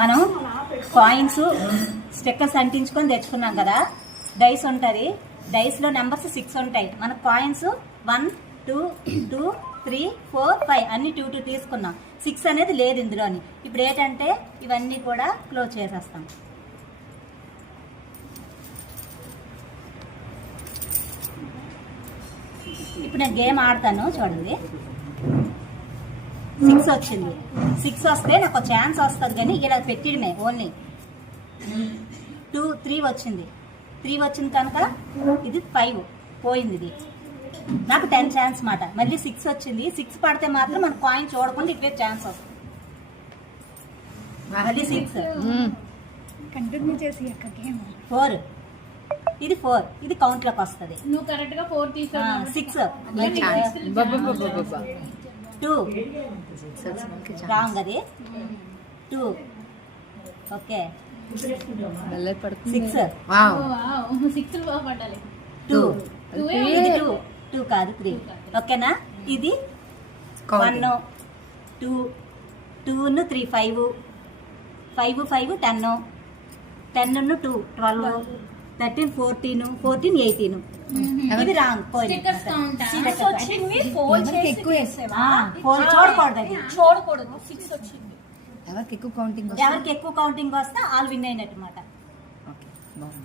మనం coins stickers అంటించుకొని తెచ్చుకున్నాం కదా, డైస్ ఉంటుంది. డైస్లో నెంబర్స్ 6 ఉంటాయి. మన కాయిన్స్ 1 2 2 3 4 5 అన్ని 2 2 తీసుకున్నాం. 6 అనేది లేదు ఇందులోని. ఇప్పుడు ఏంటంటే ఇవన్నీ కూడా క్లోజ్ చేసేస్తాం. ఇప్పుడు నేను గేమ్ ఆడతాను చూడండి. 6 వచ్చింది. 6 వస్తే నాకు ఒక ఛాన్స్ వస్తుంది, కానీ ఇలా పెట్టడమే ఓన్లీ. 2 3 వచ్చింది. 3 వచ్చింది కనుక ఇది 5 పోయింది. ఇది నాకు 10 ఛాన్స్ మాట. మళ్ళీ 6 వచ్చింది. 6 పడితే మాత్రం మన కాయిన్ చూడకుండా ఇటువే ఛాన్స్ వస్తుంది. మళ్ళీ 6 కంటిన్యూ చేసి 4 ఇది 4 ఇది కౌంట్ లోకి వస్తుంది. నువ్వు కరెక్ట్ గా 4 తీసావు. 6 2 రాంగ్ అది 2 ఓకే 6 6 బాగా పడాలి. 2 ఇది 2 కాదు 3 ఓకేనా. ఇది 1 2 2 3 5 5 5 10 10 2 12 13 14 14 18 ఇది రాంగ్ స్టిక్కర్స్ కౌంట్ చూడకూడదు. అది చూడకూడదు. 6 వచ్చింది. ఎవరికి ఎక్కువ కౌంటింగ్ ఎవరికి ఎక్కువ కౌంటింగ్ వస్తే ఆల్ విన్ అయినట్టు మాట. ఓకే బాగుంది.